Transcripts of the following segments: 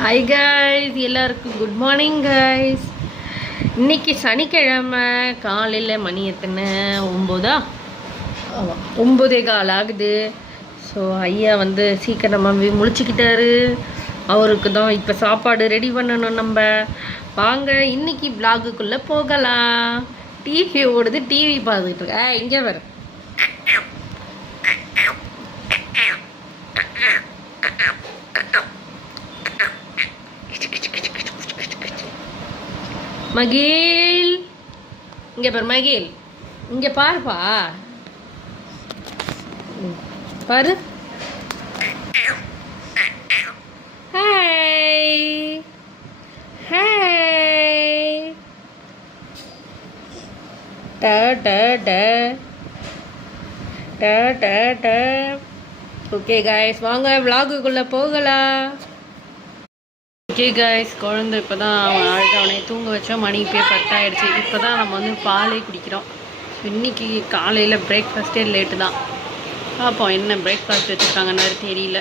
Hi guys, எல்லாருக்கும் good morning guys. இன்னைக்கு சனிக்கிழமை காலையில் மணி எத்தனை 9 9:15 ஆகுது. ஸோ ஐயா வந்து சீக்கிரமாக முழிச்சுக்கிட்டாரு. அவருக்கு தான் இப்போ சாப்பாடு ரெடி பண்ணணும். நம்ம வாங்க இன்னைக்கு விளாகுக்குள்ளே போகலாம். டிவி ஓடுது, டிவி பார்த்துக்கிட்டு இருக்கேன். இங்கே வர மகில், இங்கே பாரு மகில், இங்கே பாருப்பா, பாரு. Hi hi. டா டா டா டா டா டா. ஓகே காய்ஸ், வாங்க விளாகுக்குள்ளே போகலாம். ஓகே காய்ஸ், குழந்தை இப்போ தான் அவனை தூங்க வச்சோம். மணி இப்போ 10 ஆகிடுச்சு. இப்போ தான் நம்ம வந்து பாலே குடிக்கிறோம். ஸோ இன்றைக்கி காலையில் பிரேக்ஃபாஸ்ட்டே லேட்டு தான். பார்ப்போம் என்ன பிரேக்ஃபாஸ்ட் வச்சுருக்காங்கன்னு தெரியல.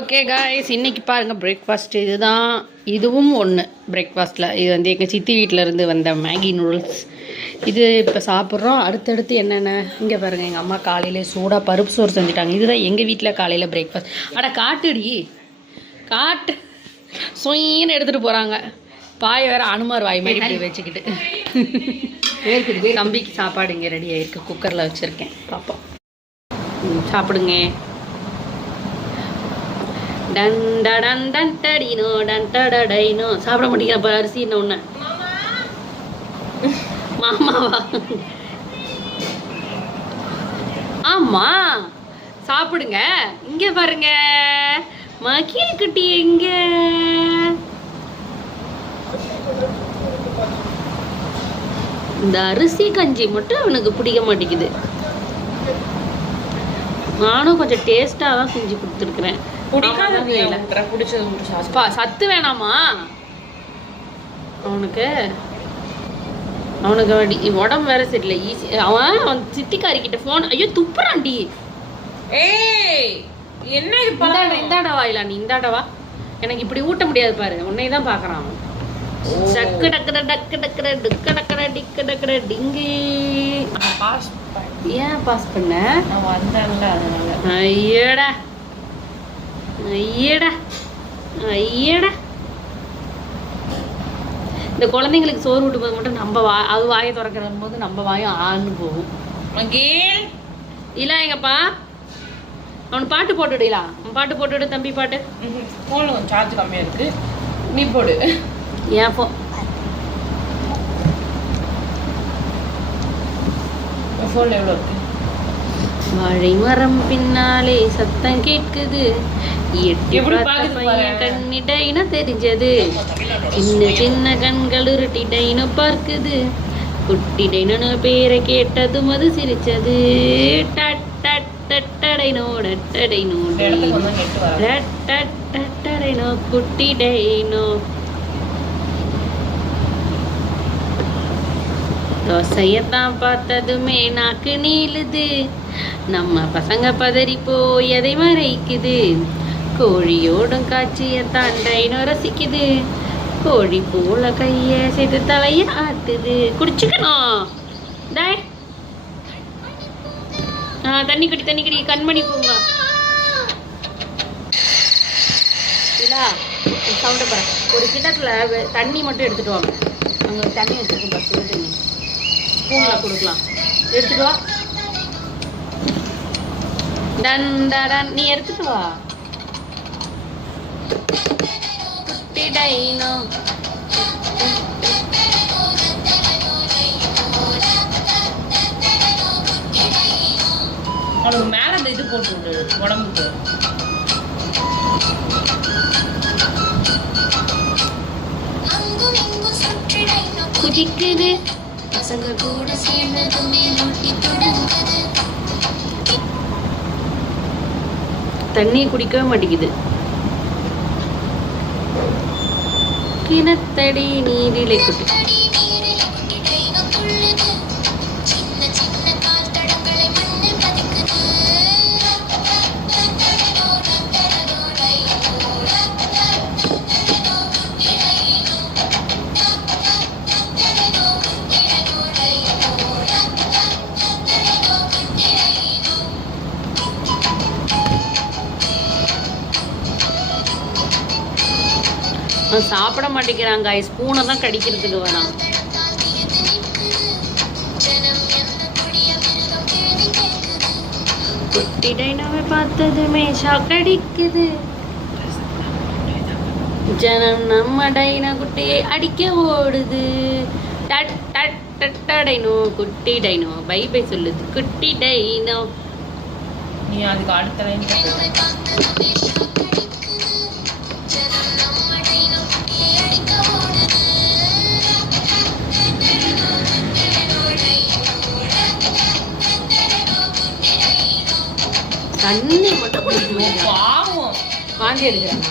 ஓகே காய்ஸ், இன்றைக்கி பாருங்கள் பிரேக்ஃபாஸ்ட் இதுதான். இதுவும் ஒன்று பிரேக்ஃபாஸ்ட்டில். இது வந்து எங்கள் சித்தி வீட்டிலேருந்து வந்த மேகி நூடுல்ஸ். இது இப்போ சாப்பிட்றோம். அடுத்தடுத்து என்னென்ன இங்கே பாருங்கள், எங்கள் அம்மா காலையிலே சூடாக பருப்பு சோறு செஞ்சுட்டாங்க. இதுதான் எங்கள் வீட்டில் காலையில் பிரேக்ஃபாஸ்ட். அட காட்டுடி காட்டு சொயின்னு எடுத்துகிட்டு போகிறாங்க. பாய் வேறு அனுமார் வாய் மாதிரி இப்படி வச்சுக்கிட்டு. தம்பிக்கு சாப்பாடு இங்கே ரெடி ஆகிருக்கு, குக்கரில் வச்சுருக்கேன். பார்ப்போம், சாப்பிடுங்க. டன் டன் டன் டடினோ டன் டடைனோ. சாப்பிட மாட்டேங்கிறப்ப அரிசி என்ன ஒன்று மாமாவா? ஆமாம், சாப்பிடுங்க. இங்கே பாருங்க மகிழ் குட்டி எங்க? இந்த அரிசி கஞ்சி மட்டும் அவனுக்கு பிடிக்க மாட்டேங்குது. நானும் கொஞ்சம் டேஸ்டாக தான் செஞ்சு கொடுத்துருக்குறேன். சத்து வேணாமா அவனுக்கு? அவனுக்கு உடம்பு வேற சரியில்லை. ஈஸி அவன் சித்திக்காரிக்கிட்ட ஃபோன். ஐயோ துப்புறான்டி. ஏய் என்ன இந்தாடா வாயிலா, நீ இந்தாடவா. எனக்கு இப்படி ஊட்ட முடியாது பாரு, உன்னை தான் பார்க்குறான் அவன். டக்கு டக்குற டக்கு டக்குற டிக்க டக்குற டிக்க டக்குற டிங்கி. ஏன் பாஸ் பண்ண? ஐயடா ஐயடா ஐயடா. இந்த குழந்தைங்களுக்கு சோறு விட்டு போது மட்டும் நம்ம அது வாயை திறக்கிற போது நம்ம வாயும் ஆன்னு போகும். இல்லை எங்கப்பா அவனு பாட்டு போட்டுடா. அவன் பாட்டு போட்டுவிடு தம்பி. பாட்டு ஃபோனில் சார்ஜ் கம்மியாக இருக்குது, நீ போடு. ஏன் ஃபோனில் எவ்வளோ இருக்கு? வாழை மரம் பின்னாலே சத்தம் கேட்குது, கண்ணிடையின தெரிஞ்சது, சின்ன சின்ன கண்கள் உருட்டிடையின பார்க்குது, குட்டிடைனு பேரை கேட்டதும் அது சிரிச்சது. டட்டடைனோ டட்டடைனோ டட்டடைனோ குட்டிடைனோ. தோசையத்தான் பார்த்ததுமே நாக்கு நீளுது, நம்ம பசங்க பதறி போய் அதை மறைக்குது, கோழியோடும் காட்சியத்தான் டைனோ ரசிக்குது, கோழி போல கையை செய்து தலைய ஆட்டுது. குடிச்சுக்கணும். டாய் தண்ணி கடி தண்ணி கடி. கண்மணி பூங்க இல்லா சவுண்டை பாரு. ஒரு கிண்ணத்தில் தண்ணி மட்டும் எடுத்துட்டு வாங்க. அங்கே தண்ணி வச்சுருக்கோம், 10 தண்ணி ஸ்பூனில் கொடுக்கலாம். எடுத்துட்டு வா. டன் டன் நீ எடுத்துட்டு வா. டைனோ அவனுக்கு மேலே அந்த இது போட்டு உடம்புக்கு. குதிக்குது பசங்க கூட சேர்ந்ததுமே தண்ணி குடிக்கவே மாட்டேங்குது. கிணத்தடி நீரிலை குட்டி. சாப்பிட மாட்டேங்கிறாங்க, ஸ்பூனை தான் கடிக்கிறதுக்கு வேணாம். குட்டி டைனோவை பார்த்ததுமே ஷாக் அடிக்குது. ஜனம் நம்ம டைனோ குட்டியை அடிக்க ஓடுது. டட் டட் டட்ட டைனோ, குட்டி டைனோ பை பை சொல்லுது. குட்டி டைனோ நீ அதுக்கு அடுத்த லைன் தண்ணி மட்டும் குடிக்கணும். பாவம் வாந்தி எடுக்கிறேன்.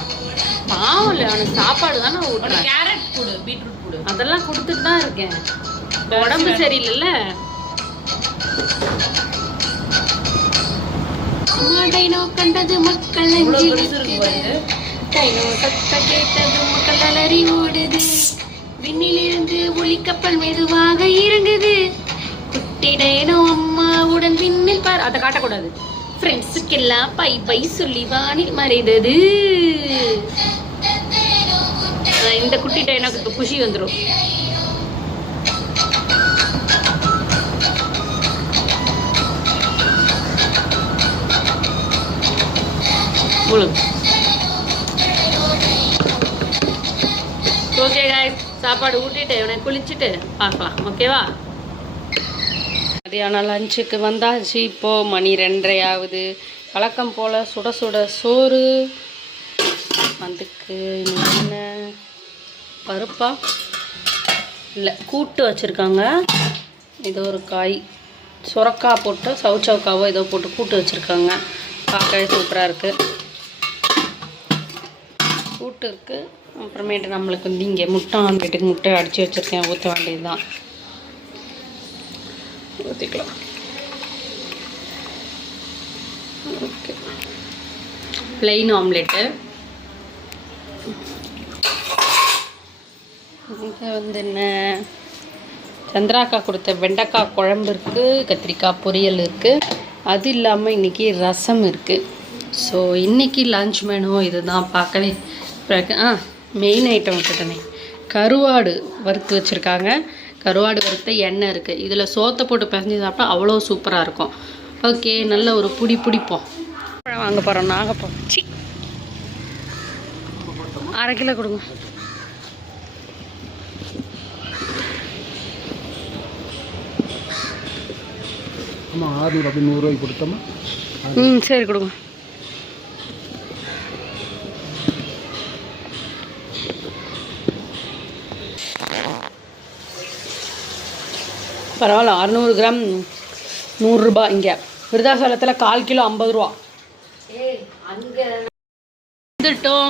பாவம் இல்லை, அவனுக்கு சாப்பாடு தானே ஊட்டுறேன். கேரட் கொடு, பீட்ரூட் கொடு. அதெல்லாம் கொடுத்துட்டு தான் இருக்கேன். உடம்பு சரியில்லைல்ல. டைனோ கண்டது மக்கள் டைனோ சத்த கேட்டது மக்கள் அலறி ஓடுது. விண்ணிலிருந்து ஒளிக்கப்பல் மெதுவாக இறங்குது. குட்டி டைனோ அம்மாவுடன் விண்ணில் பார். அதை காட்டக்கூடாது. ஃப்ரெண்ட்ஸுக்கெல்லாம் பை பை சொல்லி வானில் மறைந்தது. இந்த குட்டி டைனோக்கு இப்போ குஷி வந்துடும். ஓகே காய்ஸ், சாப்பாடு ஊட்டிட்டு இவனை குளிச்சுட்டு பார்க்கலாம். ஓகேவா? மதியானம் லஞ்சுக்கு வந்தாச்சு. இப்போது மணி 2:30 ஆகுது. வழக்கம் போல் சுட சுட சோறு. அதுக்கு என்ன பருப்பா இல்லை கூட்டு வச்சுருக்காங்க. ஏதோ ஒரு காய் சுரக்காய் போட்டு சவுச்சவுக்காவோ ஏதோ போட்டு கூட்டு வச்சுருக்காங்க. பார்க்கவே சூப்பராக இருக்குது. கூட்டு இருக்குது. அப்புறமேட்டு நம்மளுக்கு வந்து இங்கே முட்டை ஆம்லேட்டுக்கு முட்டை அடித்து வச்சுருக்கேன். ஊற்ற வேண்டியது தான். ஊற்றிக்கலாம். Okay, plain omelette. இங்கே வந்து என்ன சந்திராக்கா கொடுத்த வெண்டைக்காய் குழம்பு இருக்குது, கத்திரிக்காய் பொரியல் இருக்குது. அது இல்லாமல் இன்றைக்கி ரசம் இருக்குது. ஸோ இன்றைக்கி லன்ச் மெனு இது தான். பார்க்கவே மெயின் ஐட்டம் விட்டுட்டேனே, கருவாடு வறுத்து வச்சுருக்காங்க. கருவாடு வறுத்த எண்ணெய் இருக்குது. இதில் சோத்தை போட்டு பிசைஞ்சு சாப்பிட்டா அவ்வளோ சூப்பராக இருக்கும். ஓகே, நல்ல ஒரு பிடிப்போம். வாங்க போகிறோம். நாகப்பழம் சி 1/2 கிலோ கொடுங்க. ஆமாம், 600 அப்படி 100 ரூபாய்க்கு கொடுத்தோமா? சரி கொடுங்க. பரவாயில்ல, 600 கிராம் 100 ரூபா. இங்கே விருதாசலத்தில் 1/4 கிலோ 50 ரூபா.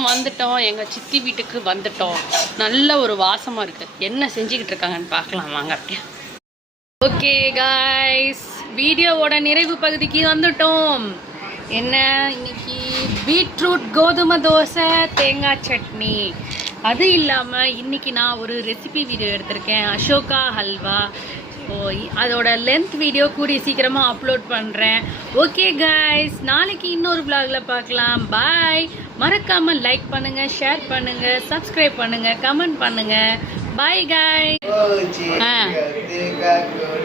வந்துட்டோம் எங்கள் சித்தி வீட்டுக்கு வந்துட்டோம். நல்ல ஒரு வாசமாக இருக்குது. என்ன செஞ்சுக்கிட்டு இருக்காங்கன்னு பார்க்கலாம் வாங்க. ஓகே காய்ஸ், வீடியோவோட நிறைவு பகுதிக்கு வந்துட்டோம். என்ன இன்னைக்கு பீட்ரூட் கோதுமை தோசை தேங்காய் சட்னி. அது இல்லாமல் இன்றைக்கி நான் ஒரு ரெசிபி வீடியோ எடுத்திருக்கேன், அசோகா ஹல்வா. ஸோ அதோட லென்த் வீடியோ கூடிய சீக்கிரமாக அப்லோட் பண்ணுறேன். ஓகே காய்ஸ், நாளைக்கு இன்னொரு vlogல பார்க்கலாம். பாய். மறக்காமல் லைக் பண்ணுங்கள், ஷேர் பண்ணுங்கள், சப்ஸ்கிரைப் பண்ணுங்கள், கமெண்ட் பண்ணுங்கள். பாய் காய்.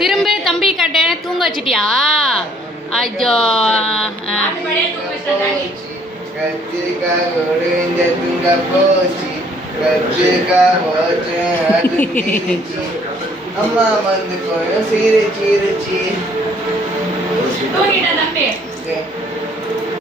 திரும்ப தம்பி காட்ட தூங்க வச்சிட்டியா? ஐயோ அம்மா வந்து சிரிச்சி